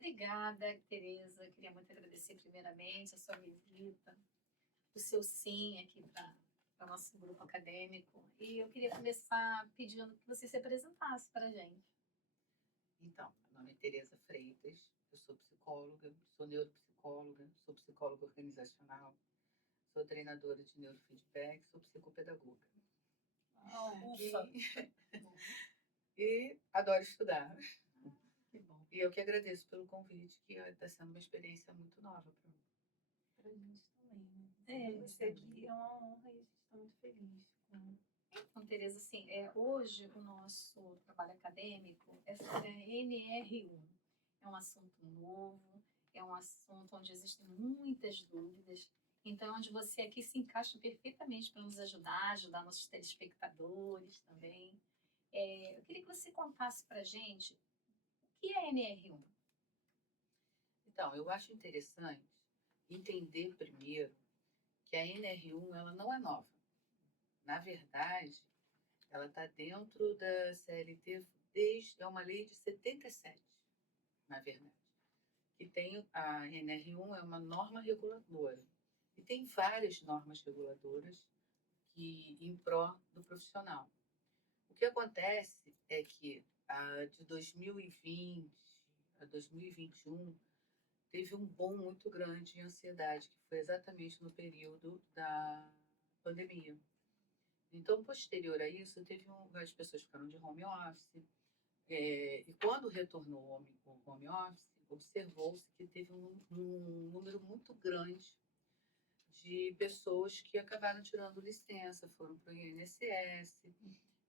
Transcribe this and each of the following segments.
Obrigada, Tereza. Queria muito agradecer primeiramente a sua visita, o seu sim aqui para o nosso grupo acadêmico. E eu queria começar pedindo que você se apresentasse para a gente. Então, meu nome é Tereza Freitas, eu sou psicóloga, sou neuropsicóloga, sou psicóloga organizacional, sou treinadora de neurofeedback, sou psicopedagoga. Ufa! E adoro estudar. Que bom. E eu que agradeço pelo convite, que está sendo uma experiência muito nova para mim. Para a gente também, né? Você aqui é uma honra e a gente está muito feliz com. Então, Tereza, assim, hoje o nosso trabalho acadêmico é sobre a NR1. É um assunto novo, é um assunto onde existem muitas dúvidas. Então, onde você aqui se encaixa perfeitamente para nos ajudar, ajudar nossos telespectadores também. Eu queria que você contasse para a gente o que é a NR1. Então, eu acho interessante entender primeiro que a NR1 ela não é nova. Na verdade, ela está dentro da CLT é uma lei de 77, na verdade. Que tem a NR1 é uma norma reguladora. E tem várias normas reguladoras que em pró do profissional. O que acontece é que de 2020 a 2021 teve um boom muito grande em ansiedade, que foi exatamente no período da pandemia. Então, posterior a isso, as pessoas ficaram de home office, e quando retornou o home office, observou-se que teve um número muito grande de pessoas que acabaram tirando licença, foram para o INSS.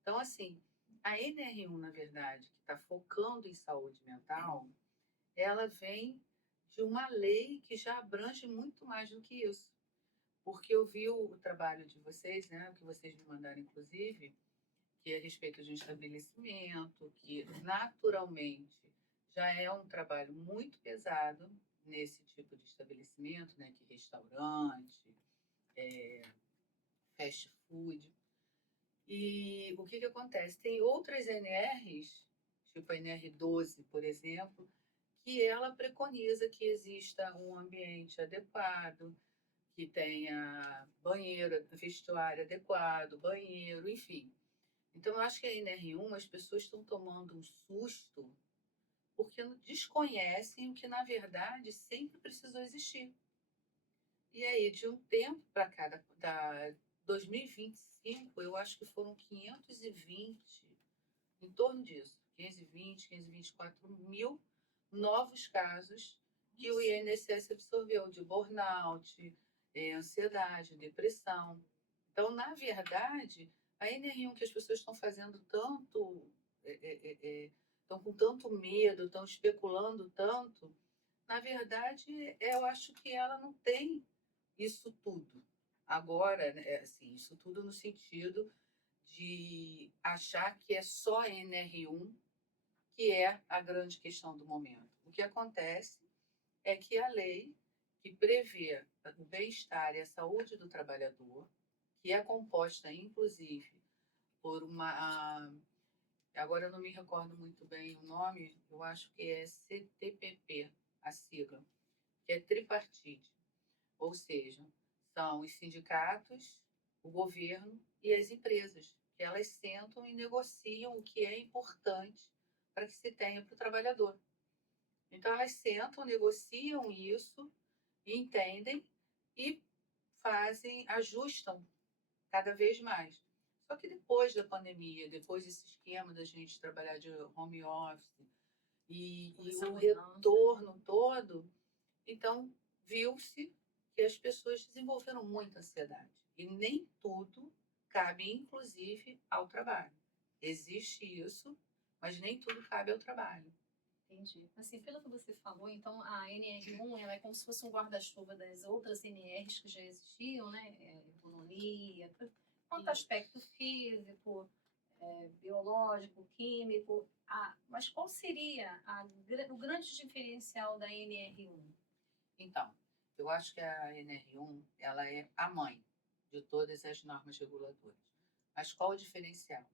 Então, assim, a NR1, na verdade, que está focando em saúde mental, ela vem de uma lei que já abrange muito mais do que isso. Porque eu vi o trabalho de vocês, né, o que vocês me mandaram, inclusive, que é a respeito de um estabelecimento, que naturalmente já é um trabalho muito pesado nesse tipo de estabelecimento, né, que restaurante, fast food. E o que acontece? Tem outras NRs, tipo a NR12, por exemplo, que ela preconiza que exista um ambiente adequado, que tenha banheiro, vestuário adequado, banheiro, enfim. Então, eu acho que a NR1 as pessoas estão tomando um susto porque desconhecem o que, na verdade, sempre precisou existir. E aí, de um tempo para cá, da 2025, eu acho que foram 520, em torno disso, 520, 524 mil novos casos que o INSS absorveu de burnout, ansiedade, depressão. Então, na verdade, a NR1 que as pessoas estão fazendo tanto, estão com tanto medo, estão especulando tanto, na verdade, eu acho que ela não tem isso tudo. Agora, né, assim, isso tudo no sentido de achar que é só NR1 que é a grande questão do momento. O que acontece é que a lei que prevê o bem-estar e a saúde do trabalhador, que é composta, inclusive, por uma. Agora eu não me recordo muito bem o nome, eu acho que é CTPP, a sigla, que é tripartite, ou seja, são os sindicatos, o governo e as empresas, que elas sentam e negociam o que é importante para que se tenha para o trabalhador. Então, elas sentam, negociam isso, entendem e fazem, ajustam cada vez mais. Só que depois da pandemia, depois desse esquema da gente trabalhar de home office e o retorno todo, então viu-se que as pessoas desenvolveram muita ansiedade. E nem tudo cabe, inclusive, ao trabalho. Existe isso, mas nem tudo cabe ao trabalho. Entendi. Assim, pelo que você falou, então a NR1 ela é como se fosse um guarda-chuva das outras NRs que já existiam, né? Economia, quanto aspecto físico, biológico, químico. Mas qual seria o grande diferencial da NR1? Então, eu acho que a NR1 ela é a mãe de todas as normas reguladoras. Mas qual o diferencial?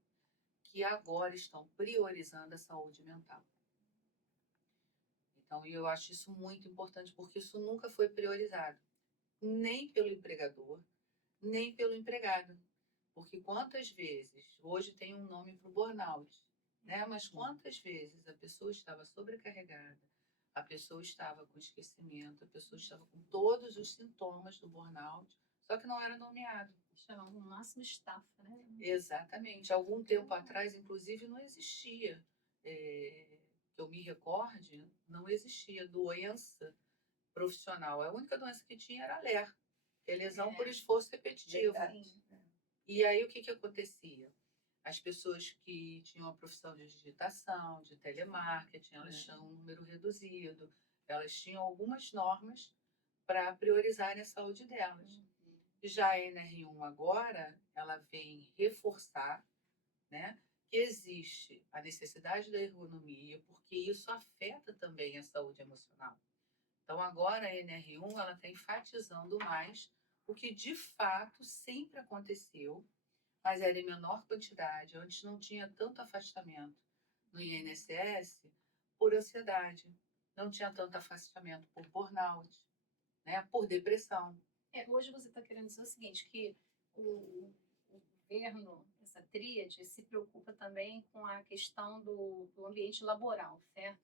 Que agora estão priorizando a saúde mental. Então, e eu acho isso muito importante, porque isso nunca foi priorizado, nem pelo empregador, nem pelo empregado. Porque quantas vezes, hoje tem um nome para o burnout, né? Mas quantas vezes a pessoa estava sobrecarregada, a pessoa estava com esquecimento, a pessoa estava com todos os sintomas do burnout, só que não era nomeado. Chamam no máximo estafa, né? Exatamente. Algum tempo atrás, inclusive, não existia, que eu me recorde, não existia doença profissional. A única doença que tinha era a LER, que é lesão por esforço repetitivo. Verdade. E aí o que que acontecia? As pessoas que tinham a profissão de digitação, de telemarketing, elas tinham um número reduzido, elas tinham algumas normas para priorizar a saúde delas. Já a NR1 agora, ela vem reforçar, né, que existe a necessidade da ergonomia, porque isso afeta também a saúde emocional. Então agora a NR1 ela está enfatizando mais o que de fato sempre aconteceu, mas era em menor quantidade. Antes não tinha tanto afastamento no INSS por ansiedade, não tinha tanto afastamento por burnout, né, por depressão. Hoje você está querendo dizer o seguinte, que o governo, essa tríade, se preocupa também com a questão do ambiente laboral, certo?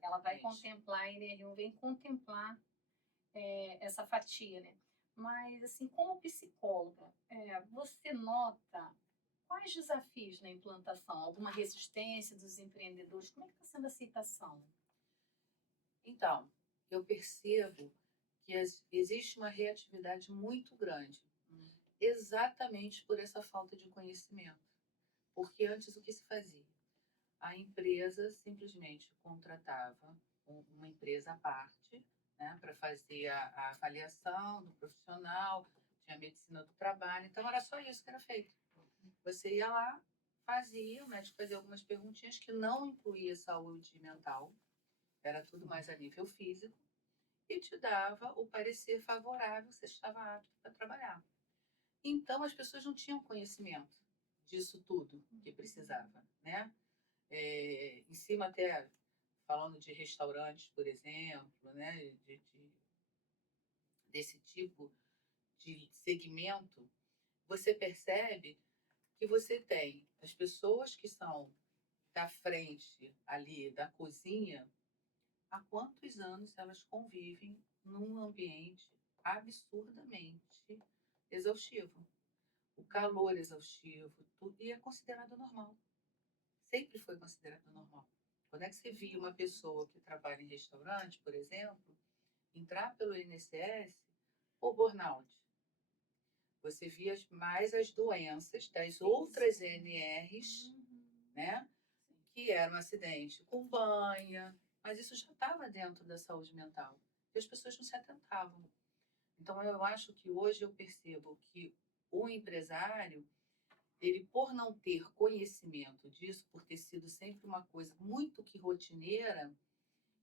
Ela vai contemplar, a NR1 vem contemplar essa fatia, né? Mas, assim, como psicóloga, você nota quais desafios na implantação? Alguma resistência dos empreendedores? Como é que está sendo a aceitação? Então, eu percebo que existe uma reatividade muito grande, exatamente por essa falta de conhecimento. Porque antes o que se fazia? A empresa simplesmente contratava uma empresa à parte, né, para fazer a avaliação do profissional, tinha a medicina do trabalho, então era só isso que era feito. Você ia lá, fazia, o médico fazia algumas perguntinhas que não incluía saúde mental, era tudo mais a nível físico, e te dava o parecer favorável se estava apto para trabalhar. Então as pessoas não tinham conhecimento disso tudo que precisava, né? Em cima até falando de restaurantes, por exemplo, né? Desse tipo de segmento, você percebe que você tem as pessoas que são da frente ali da cozinha, há quantos anos elas convivem num ambiente absurdamente exaustivo. O calor exaustivo, tudo, e é considerado normal. Sempre foi considerado normal. Quando é que você via uma pessoa que trabalha em restaurante, por exemplo, entrar pelo INSS por burnout? Você via mais as doenças das outras NRs, né? Que era um acidente com banha, mas isso já estava dentro da saúde mental. E as pessoas não se atentavam. Então, eu acho que hoje eu percebo que o empresário, ele, por não ter conhecimento disso, por ter sido sempre uma coisa muito que rotineira,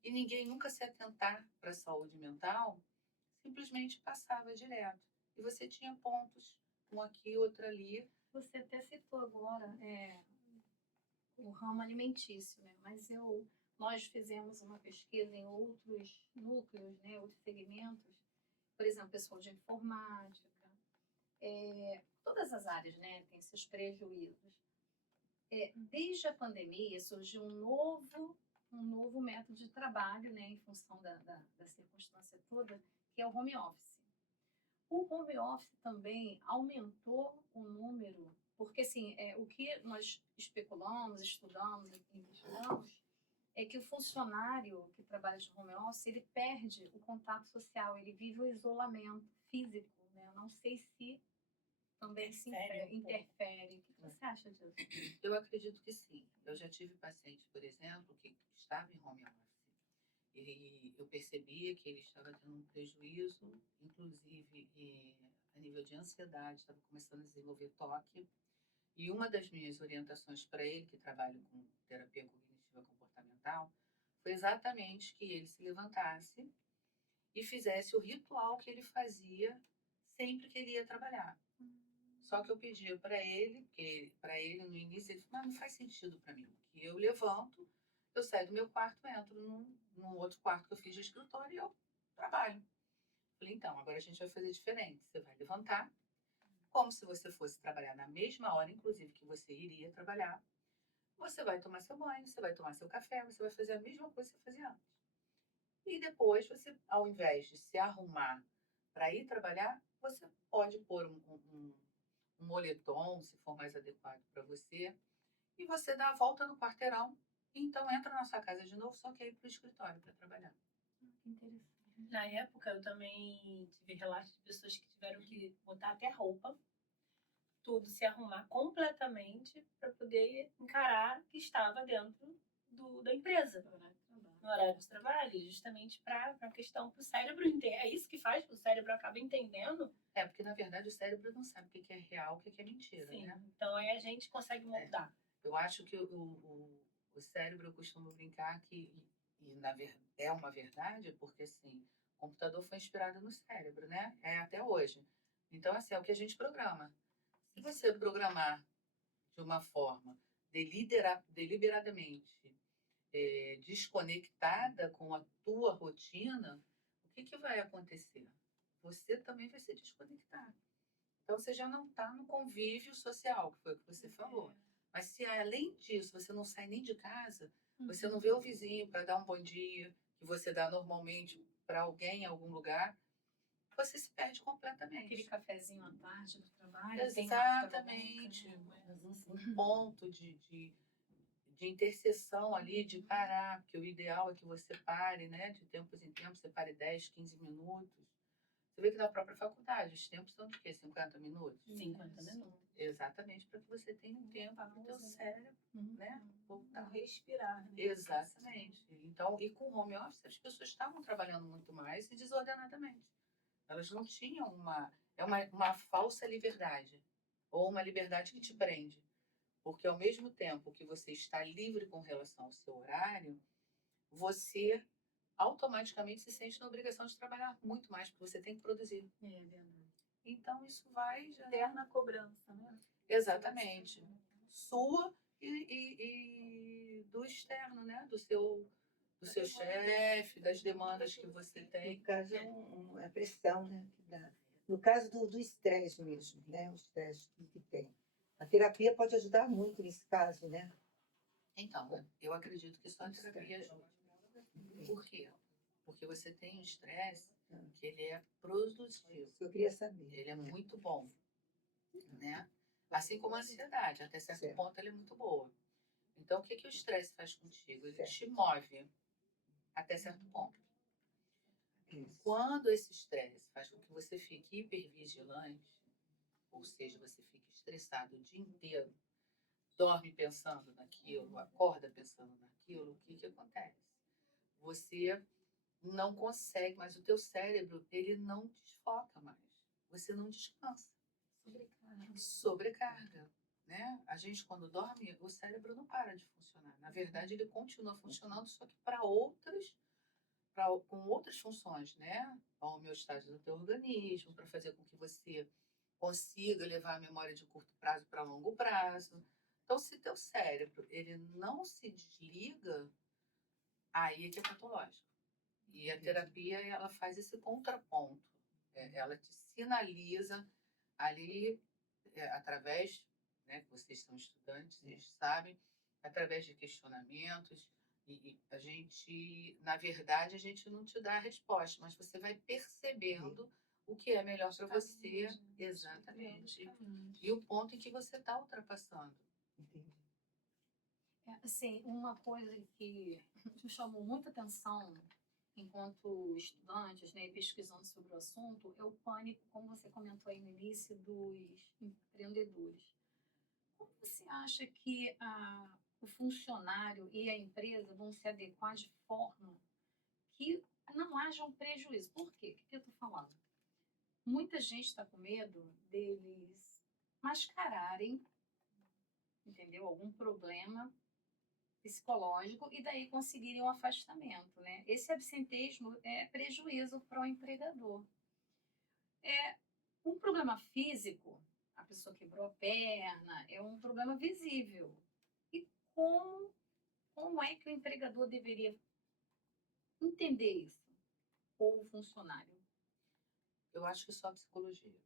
e ninguém nunca se atentar para a saúde mental, simplesmente passava direto. E você tinha pontos, um aqui, outro ali. Você até citou agora o ramo alimentício, né? Mas nós fizemos uma pesquisa em outros núcleos, né? Outros segmentos, por exemplo, pessoal de informática, todas as áreas, né? Tem seus prejuízos. Desde a pandemia surgiu um novo método de trabalho, né? Em função da circunstância toda, que é o home office. O home office também aumentou o número, porque assim, o que nós especulamos, estudamos, investigamos, é que o funcionário que trabalha de home office, ele perde o contato social, ele vive o isolamento físico, né? Eu não sei se também se interfere. O que você acha disso? Eu acredito que sim. Eu já tive paciente, por exemplo, que estava em home office. E eu percebia que ele estava tendo um prejuízo, inclusive a nível de ansiedade, estava começando a desenvolver toque. E uma das minhas orientações para ele, que trabalha com terapia cognitiva comportamental, foi exatamente que ele se levantasse e fizesse o ritual que ele fazia sempre que ele ia trabalhar. Só que eu pedia para ele, porque para ele no início ele falou, não faz sentido para mim, que eu levanto, eu saio do meu quarto, entro num outro quarto que eu fiz de escritório e eu trabalho. Falei, então, agora a gente vai fazer diferente. Você vai levantar, como se você fosse trabalhar na mesma hora, inclusive, que você iria trabalhar. Você vai tomar seu banho, você vai tomar seu café, você vai fazer a mesma coisa que você fazia antes. E depois, você, ao invés de se arrumar para ir trabalhar, você pode pôr um moletom, se for mais adequado para você, e você dá a volta no quarteirão, e então entra na sua casa de novo, só que aí para o escritório para trabalhar. Que interessante. Na época, eu também tive relatos de pessoas que tiveram que botar até roupa, tudo, se arrumar completamente para poder encarar que estava dentro da empresa, no horário de trabalho, justamente para a questão para o cérebro entender. É isso que faz, o cérebro acaba entendendo. É, porque na verdade o cérebro não sabe o que é real, o que é mentira, Sim, né? então aí a gente consegue moldar. Eu acho que o cérebro, eu costumo brincar que, é uma verdade, porque assim, o computador foi inspirado no cérebro, né? É até hoje. Então, assim, é o que a gente programa. Se você programar de uma forma deliberadamente desconectada com a tua rotina, o que vai acontecer? Você também vai se desconectar. Então, você já não está no convívio social, que foi o que você falou. Mas se além disso você não sai nem de casa, você não vê o vizinho para dar um bom dia, que você dá normalmente para alguém em algum lugar, você se perde completamente. Aquele cafezinho à tarde no trabalho. Exatamente. Tem Um ponto de interseção ali, de parar, porque o ideal é que você pare, né? De tempos em tempos, você pare 10, 15 minutos. Você vê que na própria faculdade, os tempos são de quê? 50 minutos? 50 minutos. Exatamente, para que você tenha um tempo para o teu cérebro, né? Voltar. Respirar, né? Exatamente. Então, e com home office, as pessoas estavam trabalhando muito mais e desordenadamente. Elas não tinham uma falsa liberdade, ou uma liberdade que te prende. Porque ao mesmo tempo que você está livre com relação ao seu horário, você automaticamente se sente na obrigação de trabalhar muito mais, porque você tem que produzir. É verdade. Então, isso vai gerar... Eterna cobrança, né? Exatamente. Sua e do externo, né? Do seu chefe, das demandas que você tem. No caso, é uma pressão, né? Que dá. No caso do estresse mesmo, né? O estresse que tem. A terapia pode ajudar muito nesse caso, né? Então, eu acredito que só a terapia ajuda. Por quê? Porque você tem um estresse que ele é produtivo. Isso que eu queria saber. Ele é muito bom, né? Assim como a ansiedade, até certo ponto ela é muito boa. Então, o que o estresse faz contigo? Ele te move até certo ponto. Isso. Quando esse estresse faz com que você fique hipervigilante, ou seja, você fique estressado o dia inteiro, dorme pensando naquilo, acorda pensando naquilo, o que acontece? Você não consegue, mas o teu cérebro, ele não desfoca mais. Você não descansa. Sobrecarga. Né? A gente, quando dorme, o cérebro não para de funcionar. Na verdade, ele continua funcionando, só que com outras funções, né? A homeostase do teu organismo, para fazer com que você consiga levar a memória de curto prazo para longo prazo. Então, se teu cérebro ele não se desliga, aí é que é patológico. E a terapia, ela faz esse contraponto. Ela te sinaliza ali, através, né, que vocês são estudantes, vocês sabem, através de questionamentos, e a gente, na verdade, a gente não te dá a resposta, mas você vai percebendo o que é melhor para você. Exatamente. E o ponto em que você está ultrapassando. Entendi. Assim, uma coisa que me chamou muita atenção enquanto estudantes, né, pesquisando sobre o assunto, é o pânico, como você comentou aí no início, dos empreendedores. Como você acha que o funcionário e a empresa vão se adequar de forma que não haja um prejuízo? Por quê? O que eu estou falando? Muita gente está com medo deles mascararem, entendeu? Algum problema psicológico e daí conseguirem um afastamento, né? Esse absenteísmo é prejuízo para o empregador. Um problema físico, a pessoa quebrou a perna, é um problema visível. E como é que o empregador deveria entender isso? Ou o funcionário? Eu acho que só a psicologia.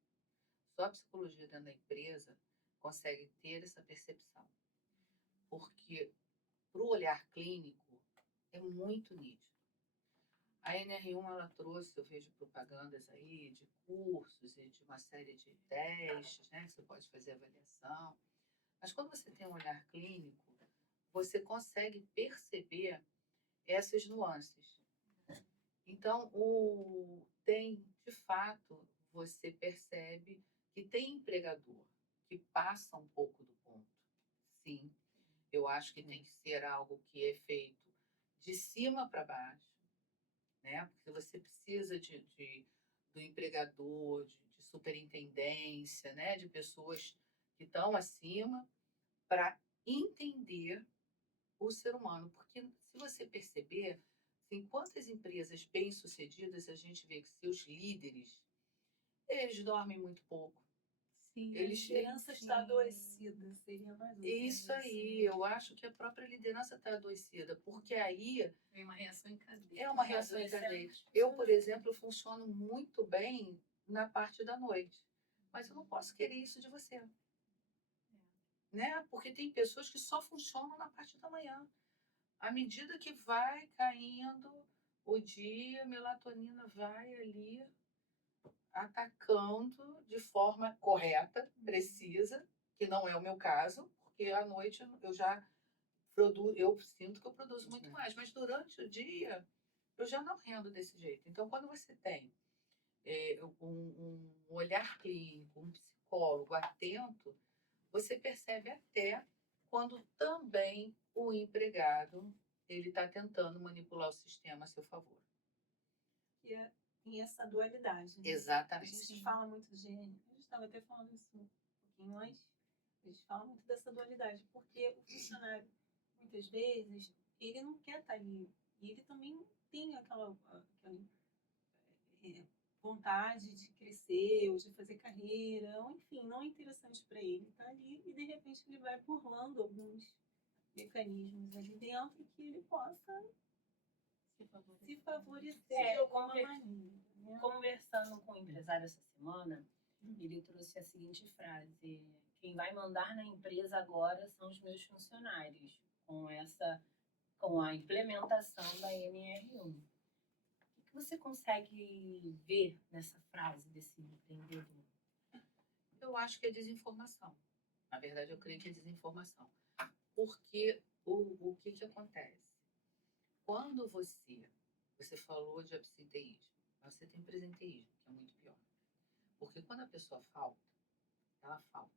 Só a psicologia dentro da empresa consegue ter essa percepção. Porque para o olhar clínico é muito nítido. A NR1 ela trouxe, eu vejo propagandas aí de cursos e de uma série de testes, né? Que você pode fazer avaliação. Mas quando você tem um olhar clínico, você consegue perceber essas nuances. Então, tem, de fato, você percebe que tem empregador que passa um pouco do ponto. Sim, eu acho que tem que ser algo que é feito de cima para baixo, né? Porque você precisa do empregador, de superintendência, né? De pessoas que estão acima para entender o ser humano. Porque se você perceber, em quantas empresas bem-sucedidas a gente vê que seus líderes, eles dormem muito pouco. Sim. A Eles liderança está adoecida, seria mais ou menos Isso aí, eu acho que a própria liderança está adoecida, porque aí É uma reação em cadeia. é uma reação em cadeia. Eu, por exemplo, funciono muito bem na parte da noite, mas eu não posso querer isso de você. Né? Porque tem pessoas que só funcionam na parte da manhã. À medida que vai caindo o dia, a melatonina vai ali atacando de forma correta, precisa, que não é o meu caso, porque à noite eu já produzo, eu sinto que eu produzo muito mais, mas durante o dia eu já não rendo desse jeito. Então, quando você tem um olhar clínico, um psicólogo atento, você percebe até quando também o empregado ele está tentando manipular o sistema a seu favor. que é em essa dualidade. Né? A Exatamente. gente fala muito de... A gente estava até falando isso um pouquinho antes. A gente fala muito dessa dualidade, porque o funcionário, muitas vezes, ele não quer estar ali. E ele também não tem aquela vontade de crescer ou de fazer carreira, ou enfim, não é interessante para ele estar ali e de repente ele vai burlando alguns mecanismos ali dentro que ele possa se favorecer de alguma maneira. Né? Conversando com um empresário essa semana, ele trouxe a seguinte frase: quem vai mandar na empresa agora são os meus funcionários, com a implementação da NR1. O que você consegue ver nessa frase desse empreendedor? Eu acho que é desinformação. Na verdade, eu creio que é desinformação. Porque o que acontece? Quando você falou de absenteísmo, mas você tem presenteísmo, que é muito pior. Porque quando a pessoa falta, ela falta.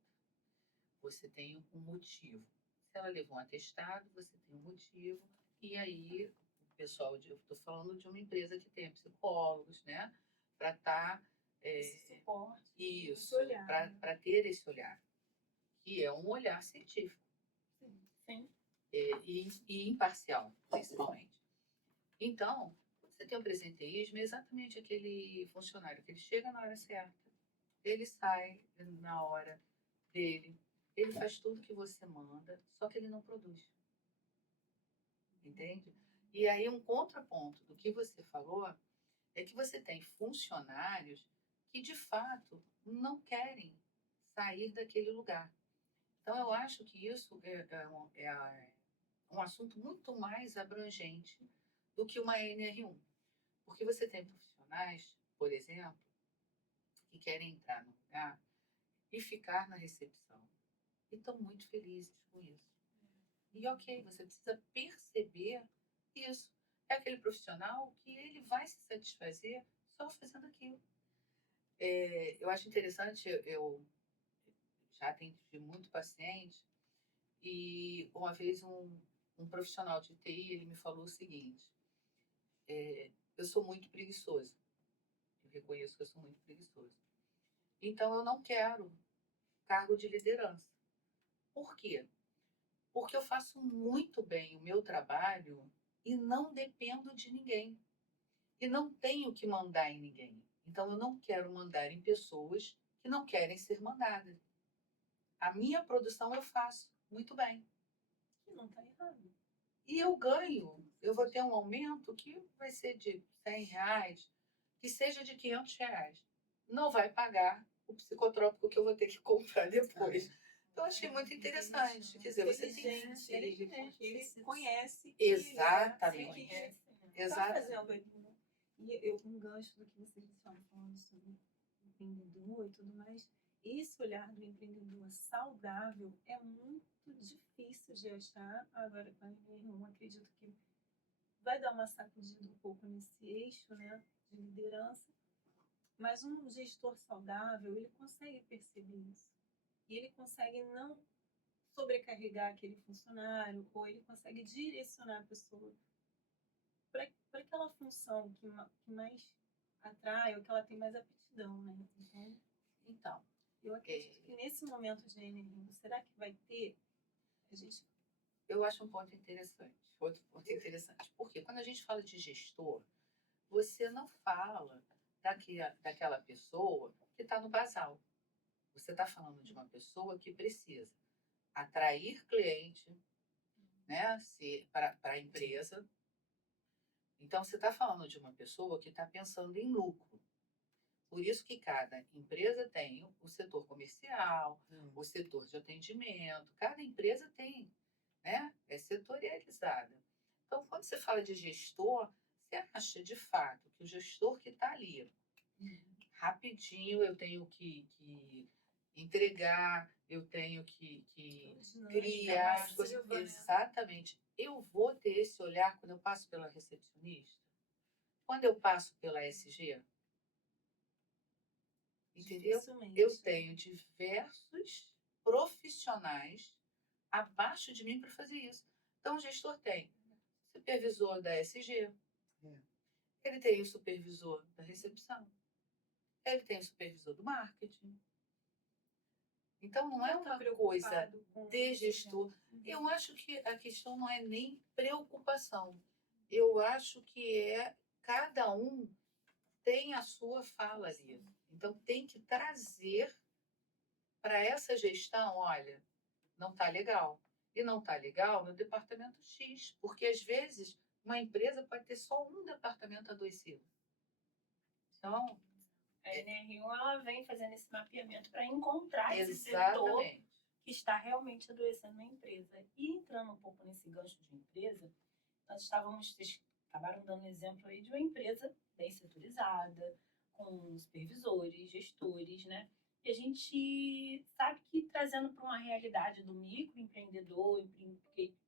Você tem um motivo. Se ela levou um atestado, você tem um motivo. E aí, o pessoal, eu estou falando de uma empresa que tem psicólogos, né? Para estar... Esse suporte, isso, para né? ter esse olhar. Que é um olhar científico. Sim. E imparcial, principalmente. Então, você tem o presenteísmo, é exatamente aquele funcionário que ele chega na hora certa, ele sai na hora dele, ele faz tudo que você manda, só que ele não produz. Entende? E aí um contraponto do que você falou é que você tem funcionários que, de fato, não querem sair daquele lugar. Então, eu acho que isso é um assunto muito mais abrangente do que uma NR1. Porque você tem profissionais, por exemplo, que querem entrar no lugar e ficar na recepção. E estão muito felizes com isso. E ok, você precisa perceber isso. É aquele profissional que ele vai se satisfazer só fazendo aquilo. Eu acho interessante, eu já atendi muito paciente, e uma vez um profissional de TI, ele me falou o seguinte: eu sou muito preguiçoso. Eu reconheço que eu sou muito preguiçoso. Então, eu não quero cargo de liderança. Por quê? Porque eu faço muito bem o meu trabalho e não dependo de ninguém. E não tenho que mandar em ninguém. Então, eu não quero mandar em pessoas que não querem ser mandadas. A minha produção eu faço muito bem. Que não está errado. E eu ganho eu vou ter um aumento que vai ser de R$ 100, que seja de R$ 500. Não vai pagar o psicotrópico que eu vou ter que comprar depois. Então, achei muito interessante. Quer dizer, você tem... Inteligente, ele conhece. Exatamente. Está fazendo ali, né? E um gancho do que vocês estavam falando sobre empreendedor e tudo mais, esse olhar do empreendedor saudável é muito difícil de achar. Agora, com a R1, acredito que vai dar uma sacudida um pouco nesse eixo, né, de liderança, mas um gestor saudável, ele consegue perceber isso. E ele consegue não sobrecarregar aquele funcionário, ou ele consegue direcionar a pessoa para aquela função que mais atrai, ou que ela tem mais aptidão, né? Então, Eu acredito que nesse momento de NR, será que vai ter? A gente eu acho um ponto interessante. Outro ponto interessante. Porque quando a gente fala de gestor, você não fala daquela pessoa que está no basal. Você está falando de uma pessoa que precisa atrair cliente, né, para a empresa. Então, você está falando de uma pessoa que está pensando em lucro. Por isso que cada empresa tem o setor comercial, o setor de atendimento. Cada empresa tem, né? É setorializada. Então, quando você fala de gestor, você acha de fato que o gestor que está ali, rapidinho, eu tenho que entregar, eu tenho que criar as coisas. Exatamente. Eu vou ter esse olhar quando eu passo pela recepcionista, quando eu passo pela SG. Entendeu? Eu tenho diversos profissionais abaixo de mim para fazer isso. Então, o gestor tem supervisor da SG, ele tem o supervisor da recepção, ele tem o supervisor do marketing. Então, não é uma coisa de gestor. Eu acho que a questão não é nem preocupação. Eu acho que cada um tem a sua fala ali. Então, tem que trazer para essa gestão, olha, não está legal. E não está legal no departamento X, porque às vezes uma empresa pode ter só um departamento adoecido. Então, a NR1 ela vem fazendo esse mapeamento para encontrar esse setor exatamente. que está realmente adoecendo na empresa. E entrando um pouco nesse gancho de empresa, vocês acabaram dando exemplo aí de uma empresa bem setorizada, com supervisores, gestores, né? E a gente sabe que trazendo para uma realidade do microempreendedor,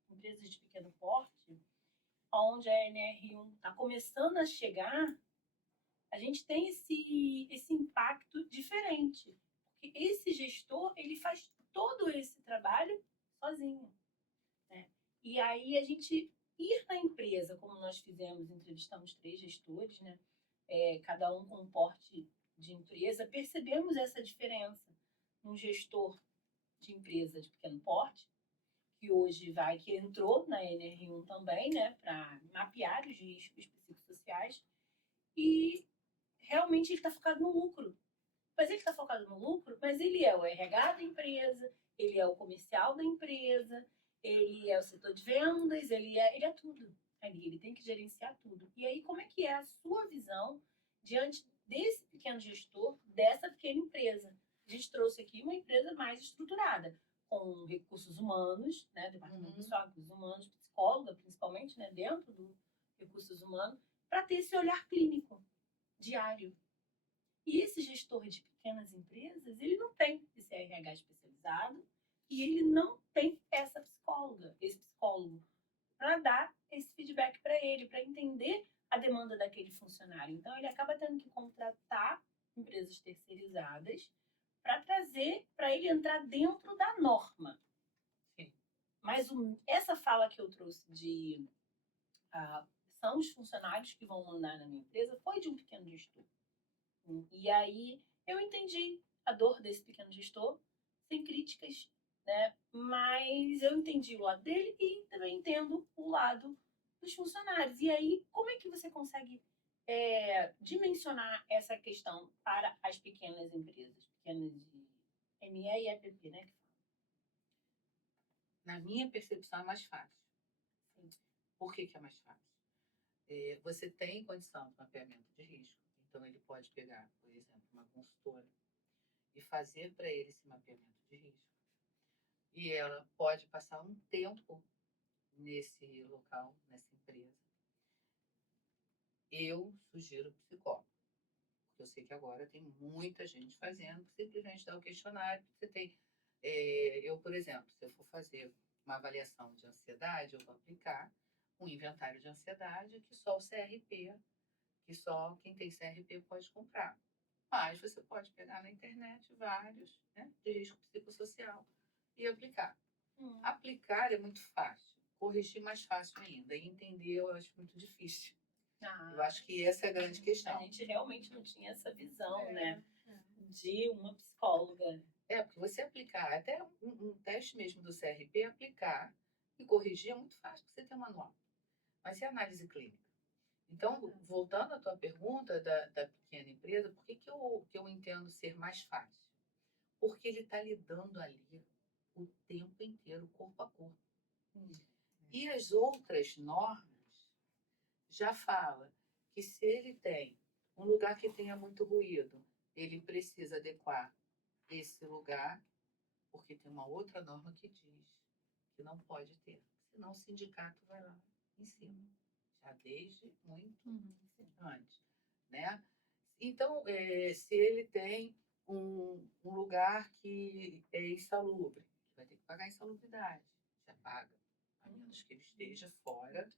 empresas de pequeno porte, onde a NR1 está começando a chegar, a gente tem esse impacto diferente. Porque esse gestor, ele faz todo esse trabalho sozinho, né? E aí a gente ir na empresa, como nós fizemos, entrevistamos 3 gestores, né? Cada um com um porte de empresa, percebemos essa diferença. Um gestor de empresa de pequeno porte, que entrou na NR1 também, né? Para mapear os riscos psicossociais, e realmente ele está focado no lucro. Mas ele está focado no lucro, mas ele é o RH da empresa, ele é o comercial da empresa, ele é o setor de vendas, ele é tudo. Ele tem que gerenciar tudo. E aí, como é que é a sua visão diante desse pequeno gestor, dessa pequena empresa? A gente trouxe aqui uma empresa mais estruturada, com recursos humanos, né, departamento pessoal, recursos humanos, psicóloga, principalmente, né, dentro do recursos humanos, para ter esse olhar clínico diário. E esse gestor de pequenas empresas, ele não tem esse RH especializado e ele não tem esse psicólogo, para dar esse feedback para ele, para entender a demanda daquele funcionário. Então, ele acaba tendo que contratar empresas terceirizadas para trazer, para ele entrar dentro da norma. Sim. Mas essa fala que eu trouxe de são os funcionários que vão mandar na minha empresa foi de um pequeno gestor. E aí eu entendi a dor desse pequeno gestor, sem críticas, né? Mas eu entendi o lado dele e também entendo o lado dos funcionários. E aí, como é que você consegue dimensionar essa questão para as pequenas empresas, pequenas de ME e EPP, né? Na minha percepção, é mais fácil. Sim. Por que é mais fácil? Você tem condição de mapeamento de risco, então ele pode pegar, por exemplo, uma consultora e fazer para ele esse mapeamento de risco. E ela pode passar um tempo nesse local, nessa empresa. Eu sugiro psicólogo, porque eu sei que agora tem muita gente fazendo, simplesmente dá o questionário. Você tem, eu, por exemplo, se eu for fazer uma avaliação de ansiedade, eu vou aplicar um inventário de ansiedade que só o CRP, que só quem tem CRP pode comprar. Mas você pode pegar na internet vários, né, de risco psicossocial e aplicar. Aplicar é muito fácil, corrigir mais fácil ainda, e entender eu acho muito difícil. Eu acho que essa é a grande A questão. gente realmente não tinha essa visão, né? De uma psicóloga. Porque você aplicar, até um teste mesmo do CRP, aplicar e corrigir é muito fácil, porque você tem um manual. Mas e a análise clínica? Então, voltando à tua pergunta da pequena empresa, por que eu entendo ser mais fácil? Porque ele está lidando ali o tempo inteiro, corpo a corpo. E as outras normas já falam que se ele tem um lugar que tenha muito ruído, ele precisa adequar esse lugar, porque tem uma outra norma que diz que não pode ter. Senão o sindicato vai lá em cima. Já desde muito antes, né? Então, se ele tem um lugar que é insalubre, vai ter que pagar a insalubridade. Já paga, a menos que ele esteja fora,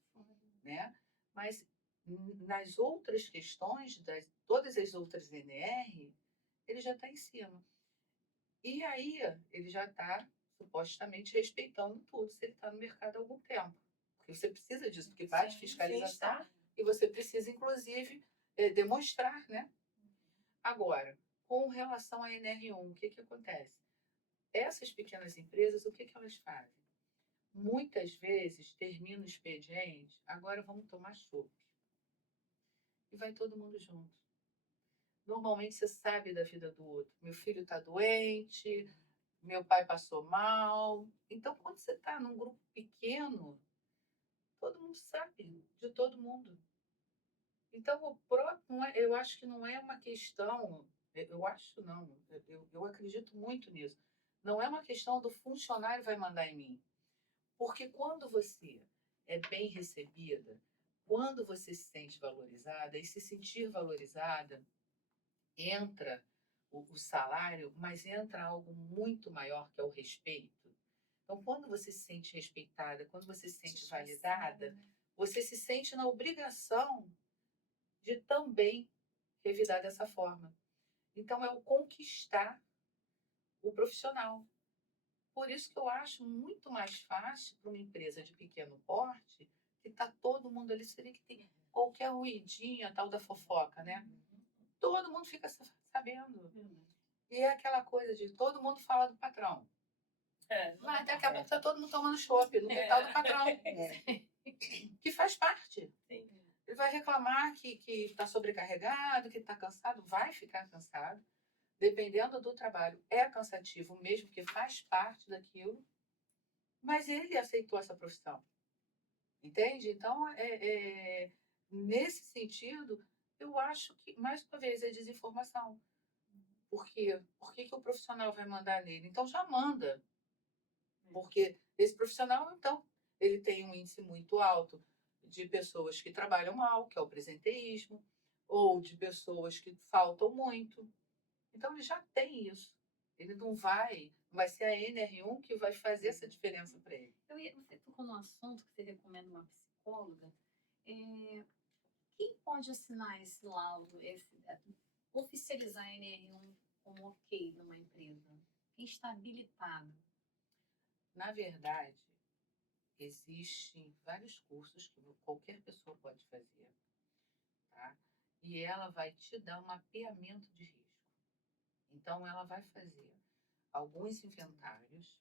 né? Mas nas outras questões, todas as outras NR, ele já está em cima. E aí, ele já está supostamente respeitando tudo, se ele está no mercado há algum tempo. Porque você precisa disso, porque vai de fiscalização e você precisa, inclusive, demonstrar, né? Agora, com relação à NR1, o que acontece? Essas pequenas empresas, o que elas fazem? Muitas vezes termina o expediente, agora vamos tomar chopp. E vai todo mundo junto. Normalmente você sabe da vida do outro. Meu filho está doente, meu pai passou mal. Então, quando você está num grupo pequeno, todo mundo sabe de todo mundo. Então, eu acho que não é uma questão, eu acho não, eu acredito muito nisso. Não é uma questão do funcionário vai mandar em mim. Porque quando você é bem recebida, quando você se sente valorizada, e se sentir valorizada, entra o salário, mas entra algo muito maior, que é o respeito. Então, quando você se sente respeitada, quando você se sente validada, você se sente na obrigação de também revidar dessa forma. Então, é o conquistar o profissional. Por isso que eu acho muito mais fácil para uma empresa de pequeno porte, que está todo mundo ali, seria que tem qualquer ruidinho, a tal da fofoca, né? Todo mundo fica sabendo. E é aquela coisa de todo mundo fala do patrão. Mas daqui a pouco está todo mundo tomando chopp no quintal do patrão. Que faz parte. Ele vai reclamar que está sobrecarregado, que está cansado, vai ficar cansado. Dependendo do trabalho, é cansativo mesmo, porque faz parte daquilo. Mas ele aceitou essa profissão. Entende? Então, nesse sentido, eu acho que, mais uma vez, é desinformação. Por quê? Por que o profissional vai mandar nele? Então, já manda. Porque esse profissional, então, ele tem um índice muito alto de pessoas que trabalham mal, que é o presenteísmo, ou de pessoas que faltam muito. Então, ele já tem isso. Ele não vai ser a NR1 que vai fazer essa diferença para ele. Você tocou no assunto que você recomenda uma psicóloga. Quem pode assinar esse laudo, oficializar a NR1 como ok numa empresa? Quem está habilitado? Na verdade, existem vários cursos que qualquer pessoa pode fazer, tá? E ela vai te dar um mapeamento de risco. Então, ela vai fazer alguns inventários,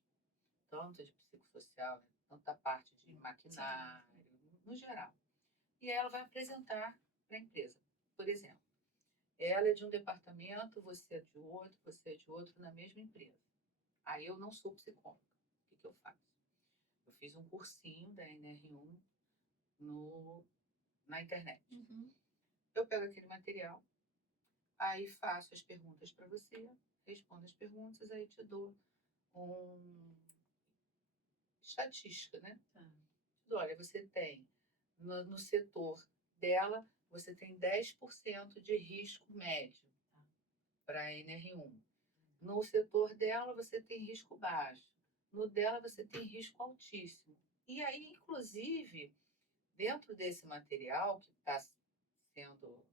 tanto de psicossocial, né, tanto da parte de maquinário, no geral. E ela vai apresentar para a empresa. Por exemplo, ela é de um departamento, você é de outro na mesma empresa. Aí eu não sou psicóloga. O que eu faço? Eu fiz um cursinho da NR1 na internet. Uhum. Eu pego aquele material, aí faço as perguntas para você, respondo as perguntas, aí te dou estatística, né? Olha, você tem no setor dela, você tem 10% de risco médio para NR1. No setor dela, você tem risco baixo. No dela, você tem risco altíssimo. E aí, inclusive, dentro desse material que está sendo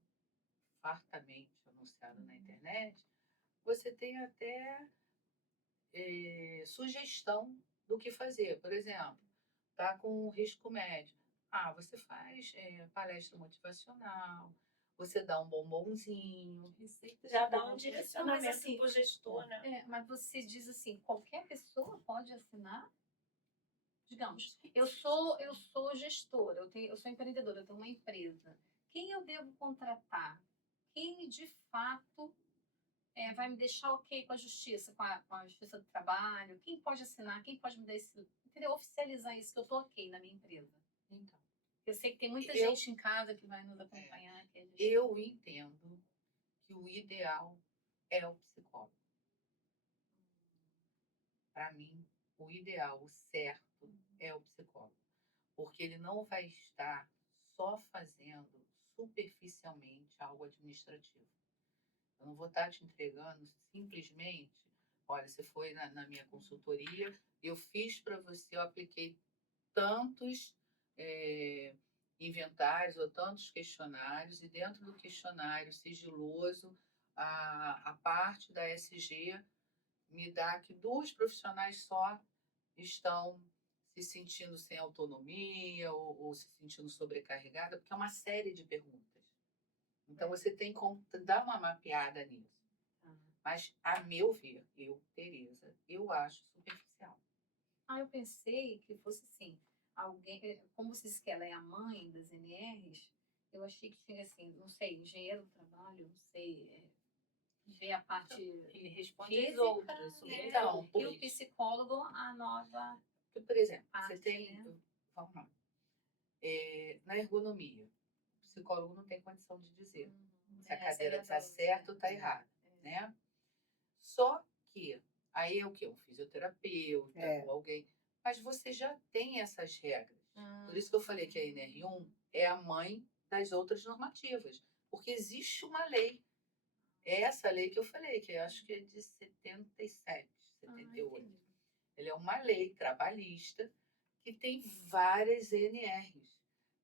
fartamente anunciado na internet, você tem até sugestão do que fazer. Por exemplo, tá com risco médio. Você faz palestra motivacional, você dá um bombonzinho. Já dá um Mas, direcionamento assim, pro gestor, né? mas você diz assim, qualquer pessoa pode assinar? Digamos, eu sou gestora, eu sou empreendedora, eu tenho uma empresa. Quem eu devo contratar? Quem de fato vai me deixar ok com a justiça, com a justiça do trabalho? Quem pode assinar? Quem pode me dar esse, entendeu? Oficializar isso que eu estou ok na minha empresa. Então, Eu sei que tem muita gente em casa que vai nos acompanhar. Eu entendo que o ideal é o psicólogo. Para mim, o ideal, o certo, é o psicólogo. Porque ele não vai estar só fazendo superficialmente algo administrativo. Eu não vou estar te entregando simplesmente, olha, você foi na minha consultoria, eu fiz para você, eu apliquei tantos inventários ou tantos questionários, e dentro do questionário sigiloso, a parte da SG me dá que 2 profissionais só estão se sentindo sem autonomia ou se sentindo sobrecarregada, porque é uma série de perguntas. Então, você tem como dar uma mapeada nisso. Mas, a meu ver, Tereza, eu acho superficial. Eu pensei que fosse assim, alguém, como você disse que ela é a mãe das NRs, eu achei que tinha assim, não sei, engenheiro do trabalho, não sei, ver a parte Ele responde física, as outras. Então, e o psicólogo a nova por exemplo, parte, você tem... né? Vamos lá. Na ergonomia, o psicólogo não tem condição de dizer se a cadeira está certa ou está errada, né? Só que aí é o quê? Um fisioterapeuta ou alguém... Mas você já tem essas regras. Por isso que eu falei que a NR1 é a mãe das outras normativas. Porque existe uma lei. É essa lei que eu falei, que eu acho que é de 77, 78. Ela é uma lei trabalhista que tem várias NRs.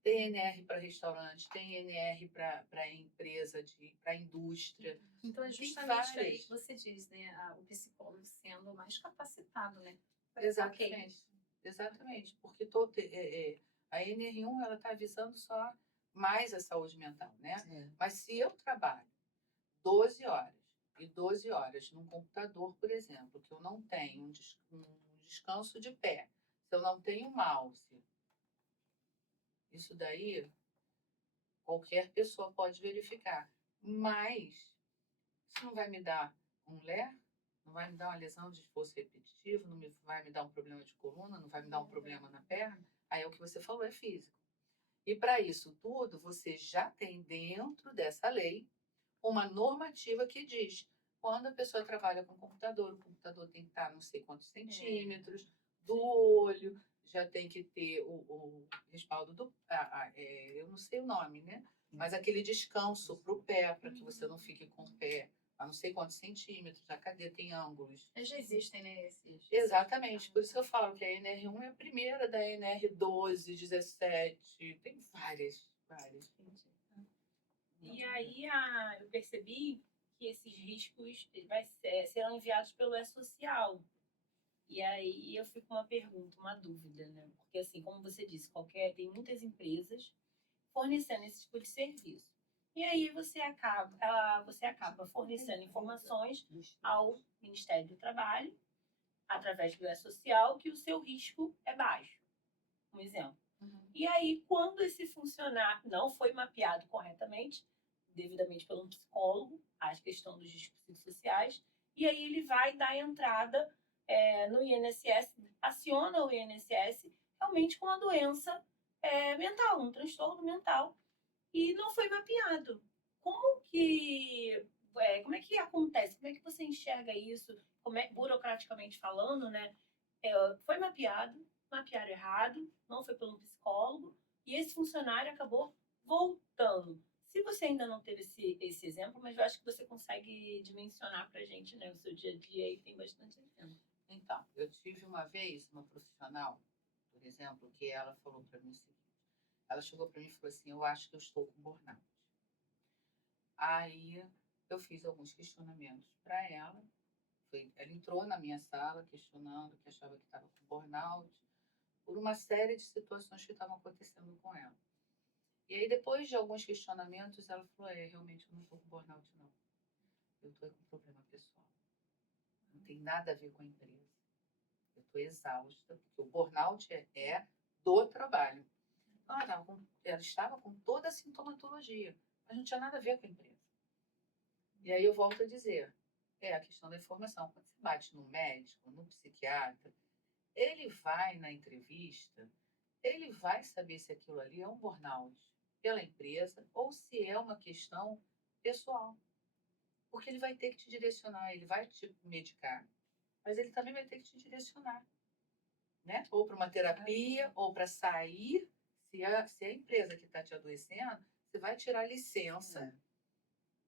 Tem NR para restaurante, tem NR para empresa, para indústria. Então é justamente aí que você diz, né? O psicólogo sendo mais capacitado, né? Exatamente. Exatamente. Porque a NR1 ela está visando só mais a saúde mental, né? Mas se eu trabalho 12 horas e 12 horas num computador, por exemplo, que eu não tenho um descanso de pé, se eu não tenho mouse, isso daí qualquer pessoa pode verificar. Mas isso não vai me dar um LER, não vai me dar uma lesão de esforço repetitivo, não vai me dar um problema de coluna, não vai me dar um problema na perna. Aí é o que você falou, é físico. E para isso tudo, você já tem dentro dessa lei uma normativa que diz quando a pessoa trabalha com computador, o computador tem que estar não sei quantos centímetros do olho, já tem que ter o respaldo do... eu não sei o nome, né? Mas aquele descanso para o pé, para que você não fique com o pé a não sei quantos centímetros, a cadeira tem ângulos. Já existem, né? Exatamente, por isso que eu falo que a NR1 é a primeira da NR12, 17, tem várias. E aí eu percebi que esses riscos serão enviados pelo E-Social. E aí eu fico com uma pergunta, uma dúvida, né? Porque assim, como você disse, tem muitas empresas fornecendo esse tipo de serviço. E aí você acaba fornecendo informações ao Ministério do Trabalho, através do E-Social, que o seu risco é baixo. Um exemplo. E aí, quando esse funcionário não foi mapeado corretamente, devidamente pelo psicólogo, a questão dos riscos psicossociais, e aí ele vai dar entrada no INSS, aciona o INSS realmente com uma doença mental, um transtorno mental, e não foi mapeado. Como é que acontece? Como é que você enxerga isso? Burocraticamente falando, né? Foi mapearam errado, não foi pelo psicólogo, e esse funcionário acabou voltando. Se você ainda não teve esse exemplo, mas eu acho que você consegue dimensionar pra gente, né? O seu dia a dia aí tem bastante exemplo. Então, eu tive uma vez uma profissional, por exemplo, que ela falou para mim o seguinte. Ela chegou para mim e falou assim, eu acho que eu estou com burnout. Aí eu fiz alguns questionamentos para ela. Ela entrou na minha sala questionando que achava que estava com burnout, por uma série de situações que estavam acontecendo com ela. E aí, depois de alguns questionamentos, ela falou, realmente eu não estou com burnout, não. Eu estou com problema pessoal. Não tem nada a ver com a empresa. Eu estou exausta, porque o burnout é do trabalho. Então, ela estava com toda a sintomatologia, mas não tinha nada a ver com a empresa. E aí eu volto a dizer, a questão da informação. Quando você bate no médico, no psiquiatra, ele vai na entrevista, ele vai saber se aquilo ali é um burnout pela empresa ou se é uma questão pessoal. Porque ele vai ter que te direcionar, ele vai te medicar, mas ele também vai ter que te direcionar, né? Ou para uma terapia, ou para sair. Se a empresa que está te adoecendo, você vai tirar licença,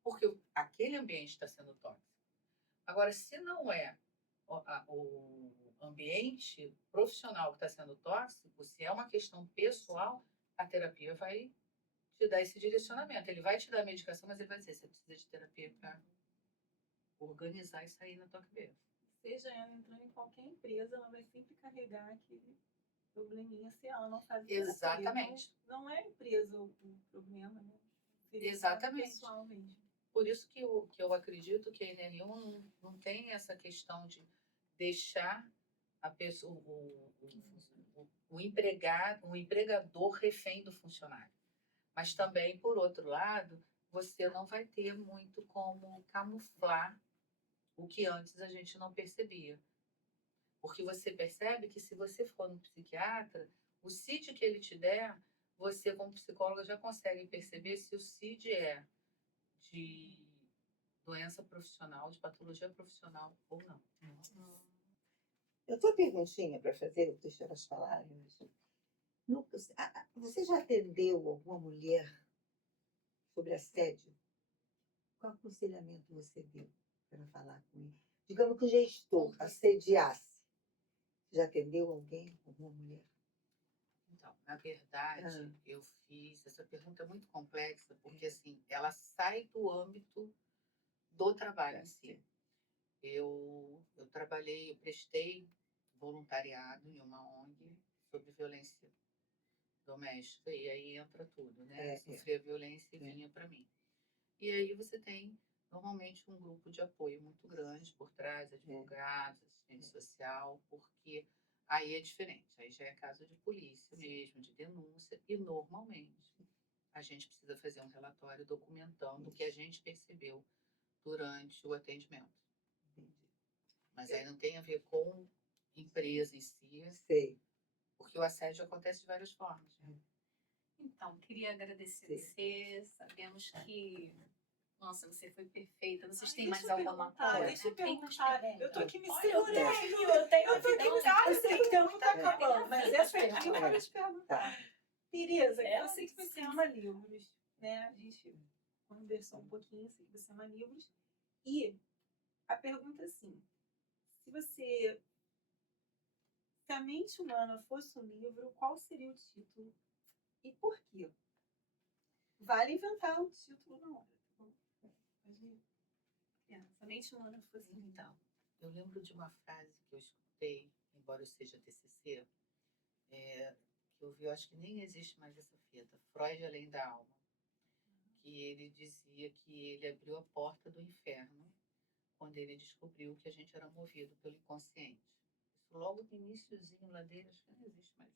porque aquele ambiente está sendo tóxico. Agora, se não é o ambiente profissional que está sendo tóxico, se é uma questão pessoal, a terapia vai te dar esse direcionamento. Ele vai te dar a medicação, mas ele vai dizer, você precisa de terapia para organizar isso aí na tua cabeça. Seja ela entrando em qualquer empresa, ela vai sempre carregar aquele probleminha se ela não faz Exatamente. Não é a empresa o problema, né? Seria Exatamente. pessoal mesmo. Por isso que eu acredito que a NR1 não tem essa questão de deixar a pessoa, o empregador refém do funcionário. Mas também, por outro lado, você não vai ter muito como camuflar o que antes a gente não percebia. Porque você percebe que se você for no psiquiatra, o CID que ele te der, você como psicóloga já consegue perceber se o CID é de doença profissional, de patologia profissional ou não. Eu tenho uma perguntinha para fazer, eu vou deixar elas falarem. Você já atendeu alguma mulher sobre assédio? Qual aconselhamento você deu para falar com ele? Digamos que o gestor assediasse. Já atendeu alguém, alguma mulher? Então, na verdade, eu fiz... Essa pergunta é muito complexa, porque assim, ela sai do âmbito do trabalho em si. Eu prestei voluntariado em uma ONG sobre violência doméstica, e aí entra tudo, né? Sofria violência e vinha para mim. E aí você tem, normalmente, um grupo de apoio muito grande por trás, advogados, assistente social, porque aí é diferente. Aí já é caso de polícia mesmo, de denúncia, e normalmente a gente precisa fazer um relatório documentando o que a gente percebeu durante o atendimento. Mas aí não tem a ver com empresa em si, porque o assédio acontece de várias formas. Então, queria agradecer você. Sabemos que, nossa, você foi perfeita. Vocês têm mais alguma coisa? Deixa eu Tem mais perguntar. perguntas? Eu tô aqui me Eu segurando. tenho Eu sei que o tempo tá acabando, mas essa aqui eu quero te perguntar. Tereza, eu sei que você ama livros, né? A gente conversou um pouquinho, sei que você ama livros. E a pergunta é assim, se a mente humana fosse um livro, qual seria o título e por quê? Vale inventar um título na hora, tá bom? Se a mente humana fosse um livro. Então, eu lembro de uma frase que eu escutei, embora eu seja TCC, que eu vi, eu acho que nem existe mais essa fita, Freud Além da Alma, que ele dizia que ele abriu a porta do inferno quando ele descobriu que a gente era movido pelo inconsciente. Isso logo no iniciozinho lá dele, acho que não existe mais.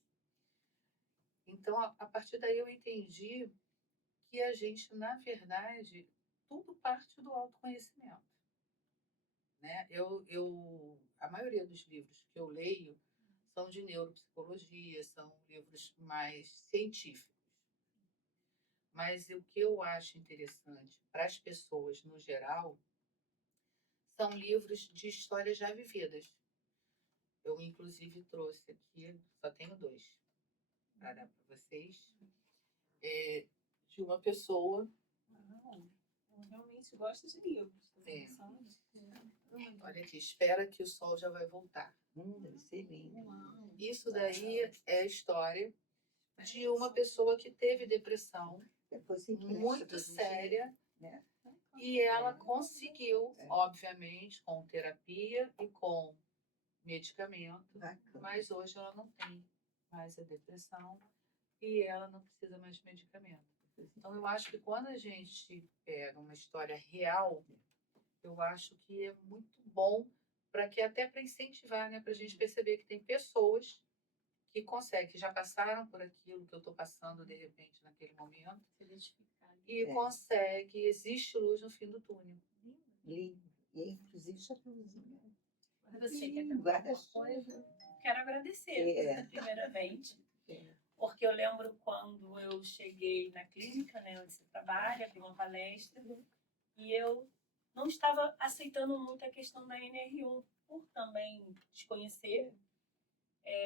Então, a partir daí eu entendi que a gente, na verdade, tudo parte do autoconhecimento. Né? A maioria dos livros que eu leio são de neuropsicologia, são livros mais científicos. Mas o que eu acho interessante para as pessoas no geral são livros de histórias já vividas. Eu, inclusive, trouxe aqui, só tenho 2 para dar para vocês, de uma pessoa. Eu realmente gosto de livros. É. São- Olha aqui, espera que o sol já vai voltar. Deve ser lindo. Isso daí é a história de uma pessoa que teve depressão Depois se empresta muito pra gente, séria né? e ela conseguiu, obviamente, com terapia e com medicamento, Bacana. mas hoje ela não tem mais a depressão e ela não precisa mais de medicamento. Então, eu acho que quando a gente pega uma história real, eu acho que é muito bom para que até para incentivar, né, para a gente perceber que tem pessoas que conseguem, que já passaram por aquilo que eu estou passando de repente naquele momento Se identificar. e consegue, existe luz no fim do túnel. Lindo. E inclusive chapeuzinho. Você quer perguntar Guarda alguma coisa? Quero agradecer, É. primeiramente. É. Porque eu lembro quando eu cheguei na clínica, né, onde você trabalha, tem uma palestra, e eu não estava aceitando muito a questão da NR1, por também desconhecer,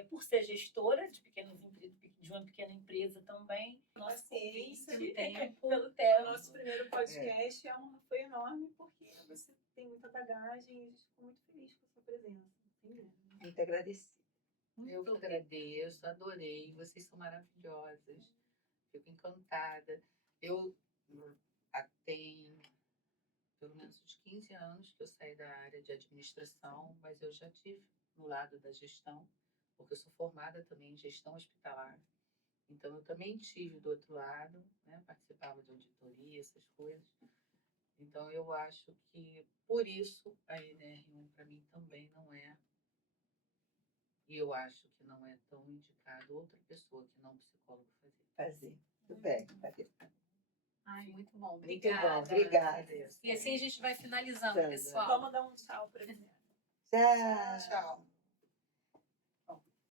por ser gestora de uma pequena empresa também. Nossa Paciência, convite, O pelo tempo. nosso primeiro podcast foi enorme porque você tem muita bagagem e a gente ficou muito feliz com a sua presença. Entendeu? Muito agradecida. Eu que agradeço, adorei, vocês são maravilhosas, fico encantada. Eu tenho pelo menos uns 15 anos que eu saí da área de administração, mas eu já tive no lado da gestão, porque eu sou formada também em gestão hospitalar. Então, eu também tive do outro lado, né, participava de auditoria, essas coisas. Então, eu acho que, por isso, a NR1 para mim também não é. E eu acho que não é tão indicado outra pessoa que não psicólogo fazer. Fazer. Muito bem, Fabiana. Ai, muito bom. Muito Obrigada. bom. Obrigada. E assim a gente vai finalizando, Tchau. pessoal. Vamos dar um tchau para ele. Tchau. Tchau.